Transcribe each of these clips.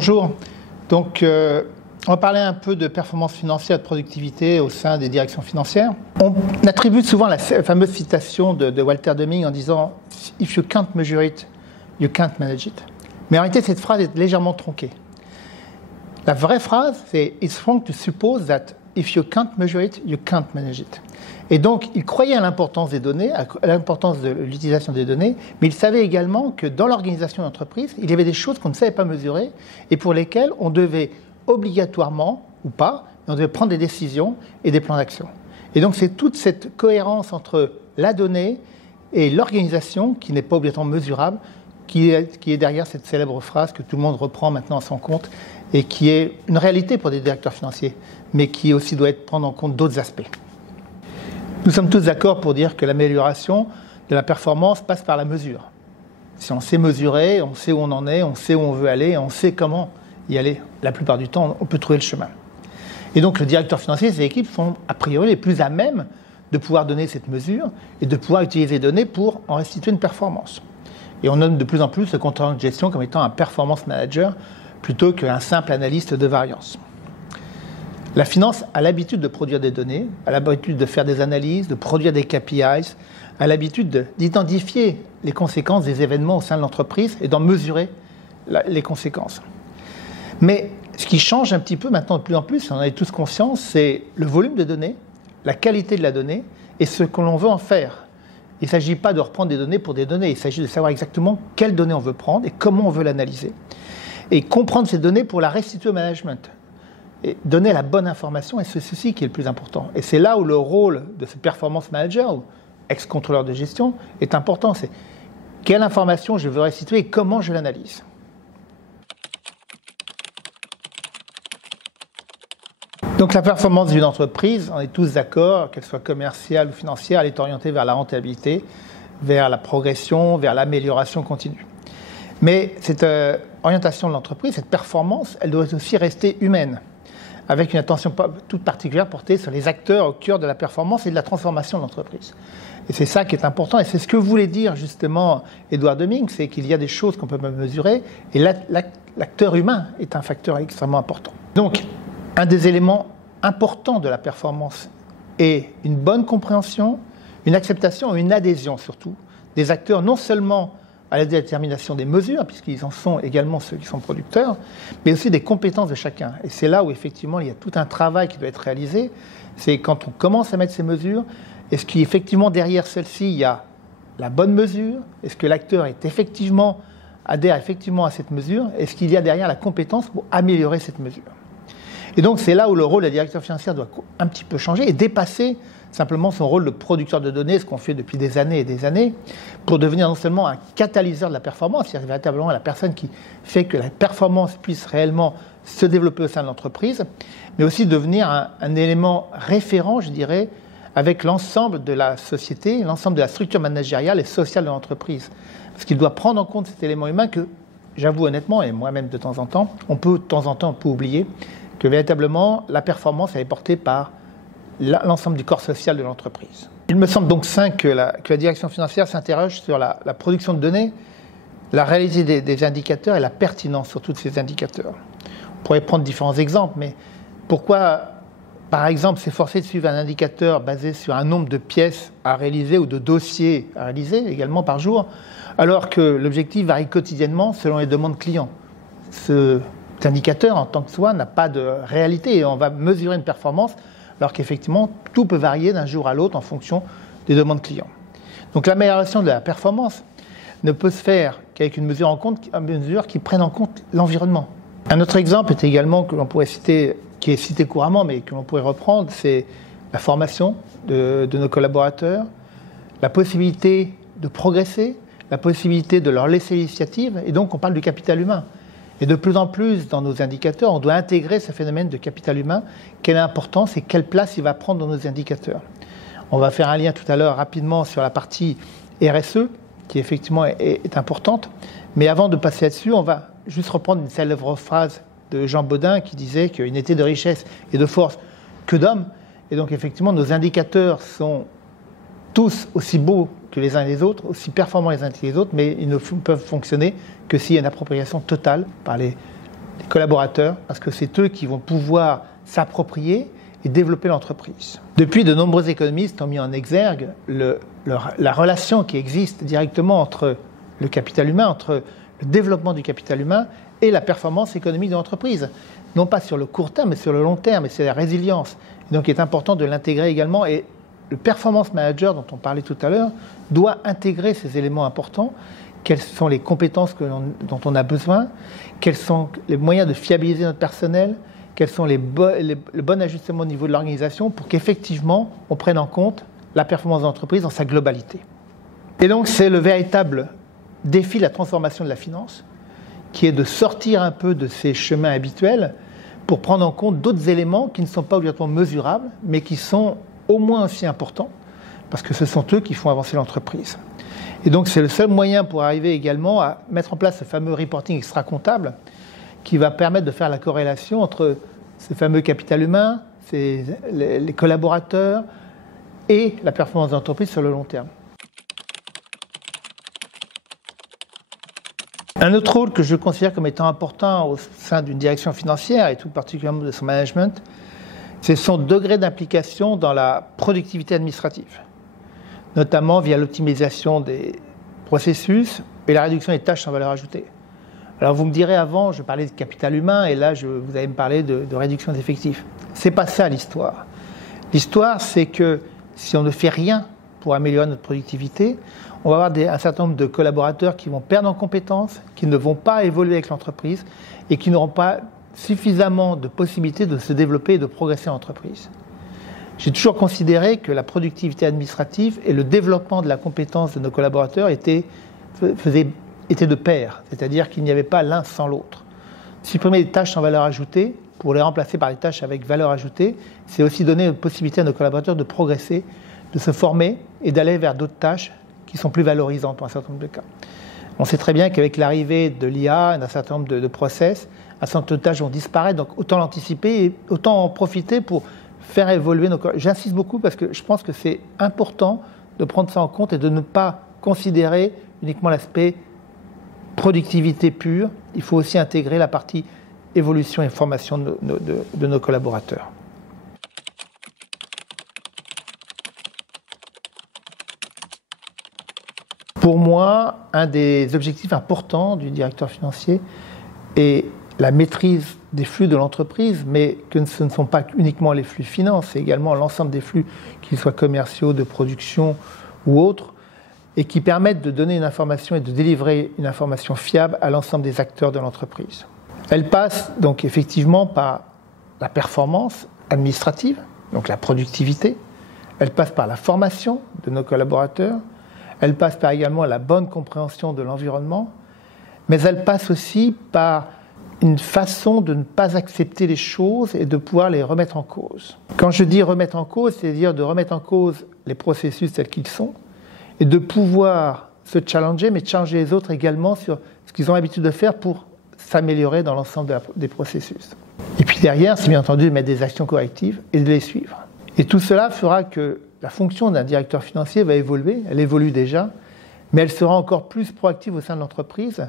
Bonjour. Donc, on va parler un peu de performance financière et de productivité au sein des directions financières. On attribue souvent la fameuse citation de Walter Deming en disant « If you can't measure it, you can't manage it ». Mais en réalité, cette phrase est légèrement tronquée. La vraie phrase, c'est « It's wrong to suppose that if you can't measure it, you can't manage it ». Et donc, il croyait à l'importance des données, à l'importance de l'utilisation des données, mais il savait également que dans l'organisation d'entreprise, il y avait des choses qu'on ne savait pas mesurer et pour lesquelles on devait obligatoirement, ou pas, on devait prendre des décisions et des plans d'action. Et donc, c'est toute cette cohérence entre la donnée et l'organisation, qui n'est pas obligatoirement mesurable, qui est derrière cette célèbre phrase que tout le monde reprend maintenant à son compte et qui est une réalité pour des directeurs financiers, mais qui aussi doit prendre en compte d'autres aspects. Nous sommes tous d'accord pour dire que l'amélioration de la performance passe par la mesure. Si on sait mesurer, on sait où on en est, on sait où on veut aller, on sait comment y aller. La plupart du temps, on peut trouver le chemin. Et donc, le directeur financier et ses équipes sont a priori les plus à même de pouvoir donner cette mesure et de pouvoir utiliser les données pour en restituer une performance. Et on nomme de plus en plus le contrôleur de gestion comme étant un performance manager plutôt qu'un simple analyste de variance. La finance a l'habitude de produire des données, a l'habitude de faire des analyses, de produire des KPIs, a l'habitude d'identifier les conséquences des événements au sein de l'entreprise et d'en mesurer les conséquences. Mais ce qui change un petit peu maintenant de plus en plus, on en a tous conscience, c'est le volume de données, la qualité de la donnée et ce que l'on veut en faire. Il ne s'agit pas de reprendre des données pour des données, il s'agit de savoir exactement quelles données on veut prendre et comment on veut l'analyser. Et comprendre ces données pour la restituer au management. Et donner la bonne information, et c'est ceci qui est le plus important. Et c'est là où le rôle de ce performance manager, ou ex-contrôleur de gestion, est important. C'est quelle information je veux restituer et comment je l'analyse. Donc la performance d'une entreprise, on est tous d'accord, qu'elle soit commerciale ou financière, elle est orientée vers la rentabilité, vers la progression, vers l'amélioration continue. Mais cette orientation de l'entreprise, cette performance, elle doit aussi rester humaine, avec une attention toute particulière portée sur les acteurs au cœur de la performance et de la transformation de l'entreprise. Et c'est ça qui est important, et c'est ce que voulait dire justement Edward Deming, c'est qu'il y a des choses qu'on peut mesurer, et l'acteur humain est un facteur extrêmement important. Donc, un des éléments importants de la performance est une bonne compréhension, une acceptation et une adhésion surtout des acteurs, non seulement à la détermination des mesures, puisqu'ils en sont également ceux qui sont producteurs, mais aussi des compétences de chacun. Et c'est là où, effectivement, il y a tout un travail qui doit être réalisé. C'est quand on commence à mettre ces mesures, est-ce qu'effectivement, derrière celle-ci, il y a la bonne mesure? Est-ce que l'acteur adhère effectivement à cette mesure? Est-ce qu'il y a derrière la compétence pour améliorer cette mesure? Et donc, c'est là où le rôle de la direction financière doit un petit peu changer et dépasser simplement son rôle de producteur de données, ce qu'on fait depuis des années et des années, pour devenir non seulement un catalyseur de la performance, c'est-à-dire véritablement la personne qui fait que la performance puisse réellement se développer au sein de l'entreprise, mais aussi devenir un élément référent, je dirais, avec l'ensemble de la société, l'ensemble de la structure managériale et sociale de l'entreprise. Parce qu'il doit prendre en compte cet élément humain que, j'avoue honnêtement, et moi-même de temps en temps, on peut oublier que véritablement la performance elle est portée par l'ensemble du corps social de l'entreprise. Il me semble donc sain que la direction financière s'interroge sur la production de données, la réalité des indicateurs et la pertinence sur tous ces indicateurs. On pourrait prendre différents exemples, mais pourquoi, par exemple, s'efforcer de suivre un indicateur basé sur un nombre de pièces à réaliser ou de dossiers à réaliser également par jour, alors que l'objectif varie quotidiennement selon les demandes clients. Cet indicateur, en tant que soi, n'a pas de réalité et on va mesurer une performance alors qu'effectivement, tout peut varier d'un jour à l'autre en fonction des demandes clients. Donc l'amélioration de la performance ne peut se faire qu'avec une mesure qui prenne en compte l'environnement. Un autre exemple est également que l'on pourrait citer, qui est cité couramment, mais que l'on pourrait reprendre, c'est la formation de nos collaborateurs, la possibilité de progresser, la possibilité de leur laisser l'initiative, et donc on parle du capital humain. Et de plus en plus, dans nos indicateurs, on doit intégrer ce phénomène de capital humain, quelle importance et quelle place il va prendre dans nos indicateurs. On va faire un lien tout à l'heure rapidement sur la partie RSE, qui effectivement est importante. Mais avant de passer là-dessus, on va juste reprendre une célèbre phrase de Jean Bodin qui disait qu'il n'était de richesse et de force que d'hommes. Et donc effectivement, nos indicateurs sont tous aussi beaux que les uns et les autres, aussi performants les uns que les autres, mais ils ne peuvent fonctionner que s'il y a une appropriation totale par les collaborateurs, parce que c'est eux qui vont pouvoir s'approprier et développer l'entreprise. Depuis, de nombreux économistes ont mis en exergue la relation qui existe directement entre le capital humain, entre le développement du capital humain et la performance économique de l'entreprise. Non pas sur le court terme, mais sur le long terme, et c'est la résilience. Et donc il est important de l'intégrer également, et le performance manager dont on parlait tout à l'heure doit intégrer ces éléments importants. Quelles sont les compétences dont on a besoin, quels sont les moyens de fiabiliser notre personnel, quels sont le bon ajustement au niveau de l'organisation pour qu'effectivement on prenne en compte la performance de l'entreprise dans sa globalité. Et donc c'est le véritable défi de la transformation de la finance, qui est de sortir un peu de ces chemins habituels pour prendre en compte d'autres éléments qui ne sont pas obligatoirement mesurables, mais qui sont au moins aussi importants, parce que ce sont eux qui font avancer l'entreprise. Et donc c'est le seul moyen pour arriver également à mettre en place ce fameux reporting extra-comptable qui va permettre de faire la corrélation entre ce fameux capital humain, les collaborateurs et la performance de l'entreprise sur le long terme. Un autre rôle que je considère comme étant important au sein d'une direction financière, et tout particulièrement de son management, c'est son degré d'implication dans la productivité administrative, notamment via l'optimisation des processus et la réduction des tâches sans valeur ajoutée. Alors vous me direz, avant, je parlais de capital humain, et là, vous allez me parler de réduction d'effectifs. C'est pas ça l'histoire. L'histoire, c'est que si on ne fait rien pour améliorer notre productivité, on va avoir un certain nombre de collaborateurs qui vont perdre en compétences, qui ne vont pas évoluer avec l'entreprise et qui n'auront pas suffisamment de possibilités de se développer et de progresser en entreprise. J'ai toujours considéré que la productivité administrative et le développement de la compétence de nos collaborateurs étaient de pair, c'est-à-dire qu'il n'y avait pas l'un sans l'autre. Supprimer des tâches sans valeur ajoutée pour les remplacer par des tâches avec valeur ajoutée, c'est aussi donner une possibilité à nos collaborateurs de progresser, de se former et d'aller vers d'autres tâches qui sont plus valorisantes pour un certain nombre de cas. On sait très bien qu'avec l'arrivée de l'IA et d'un certain nombre de process, un certain nombre de tâches vont disparaître, donc autant l'anticiper et autant en profiter pour faire évoluer nos collaborateurs. J'insiste beaucoup parce que je pense que c'est important de prendre ça en compte et de ne pas considérer uniquement l'aspect productivité pure. Il faut aussi intégrer la partie évolution et formation de nos collaborateurs. Pour moi, un des objectifs importants du directeur financier est la maîtrise des flux de l'entreprise, mais que ce ne sont pas uniquement les flux finances, c'est également l'ensemble des flux, qu'ils soient commerciaux, de production ou autres, et qui permettent de donner une information et de délivrer une information fiable à l'ensemble des acteurs de l'entreprise. Elle passe donc effectivement par la performance administrative, donc la productivité, elle passe par la formation de nos collaborateurs, elle passe par également la bonne compréhension de l'environnement, mais elle passe aussi par une façon de ne pas accepter les choses et de pouvoir les remettre en cause. Quand je dis remettre en cause, c'est-à-dire de remettre en cause les processus tels qu'ils sont et de pouvoir se challenger, mais challenger les autres également sur ce qu'ils ont l'habitude de faire pour s'améliorer dans l'ensemble des processus. Et puis derrière, c'est bien entendu de mettre des actions correctives et de les suivre. Et tout cela fera que la fonction d'un directeur financier va évoluer, elle évolue déjà, mais elle sera encore plus proactive au sein de l'entreprise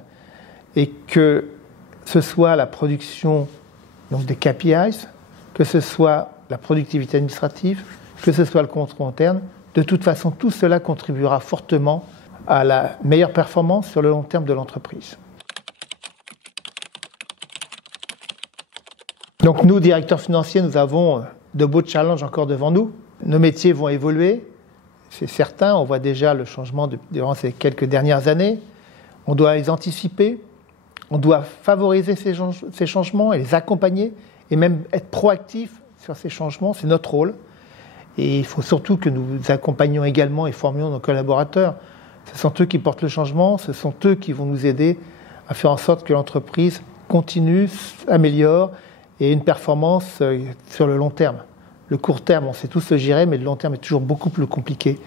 et que ce soit la production donc des KPIs, que ce soit la productivité administrative, que ce soit le contrôle interne, de toute façon, tout cela contribuera fortement à la meilleure performance sur le long terme de l'entreprise. Donc nous, directeurs financiers, nous avons de beaux challenges encore devant nous. Nos métiers vont évoluer, c'est certain, on voit déjà le changement durant ces quelques dernières années. On doit les anticiper, on doit favoriser ces changements et les accompagner et même être proactif sur ces changements, c'est notre rôle. Et il faut surtout que nous accompagnions également et formions nos collaborateurs. Ce sont eux qui portent le changement, ce sont eux qui vont nous aider à faire en sorte que l'entreprise continue, s'améliore et ait une performance sur le long terme. Le court terme, on sait tous le gérer, mais le long terme est toujours beaucoup plus compliqué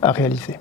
à réaliser.